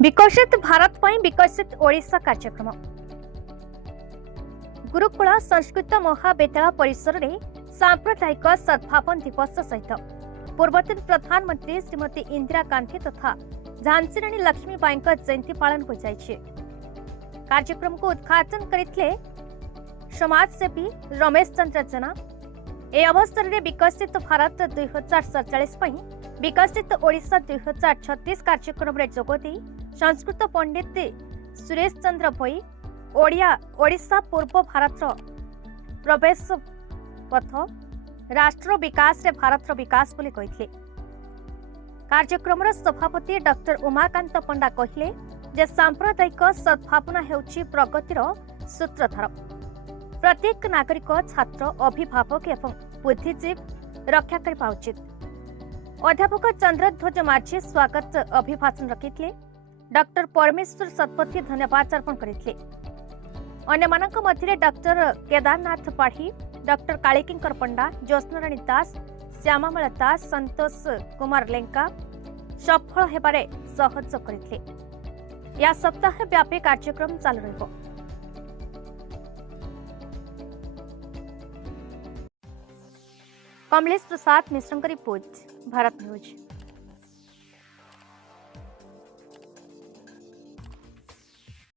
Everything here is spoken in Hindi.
विकसित भारत पर विकसित ओडिशा कार्यक्रम गुरुकुल संस्कृत महाविद्यालय परिसर में सांप्रदायिक सद्भावन दिवस सहित पूर्वतन प्रधानमंत्री श्रीमती इंदिरा गांधी तथा झांसी राणी लक्ष्मीबाई जयंती पालन हो जाए। कार्यक्रम को उद्घाटन करते समाजसेवी रमेश चंद्र जेना। ए अवसर में विकसित भारत 2047 विकसित ओडिशा 2036 कार्यक्रम में जोगदे संस्कृत पंडित सुरेश चंद्र भोई ओडिशा पूर्व भारत प्रवेश पथ राष्ट्र विकास रे भारत विकास बोली कहिथिले। कार्यक्रम सभापति डॉक्टर उमाकांत पंडा कहिले जे सांप्रदायिक सद्भावना हेउची प्रगतिर सूत्रधार। प्रत्येक नागरिक छात्र अभिभावक एवं बुद्धिजीवी रक्षा करबा उचित। अध्यापक चंद्रध्वज माझी स्वागत अभिभाषण रखिथिले। डॉक्टर परमेश्वर सतपथी धन्यवाद अर्पण करथिले। अन्य मानक मध्य डॉक्टर केदारनाथ पाढ़ी, डॉक्टर कालिकिंकर पंडा, ज्योत्स्नाराणी दास, श्यामामला दास, संतोष कुमार लेंका सफल हेबारे सहयोग करथिले। या सप्ताह व्यापी कार्यक्रम चालू रहिबो। कमलेश प्रसाद मिश्रଙ୍କ रिपोर्ट, भारत न्यूज।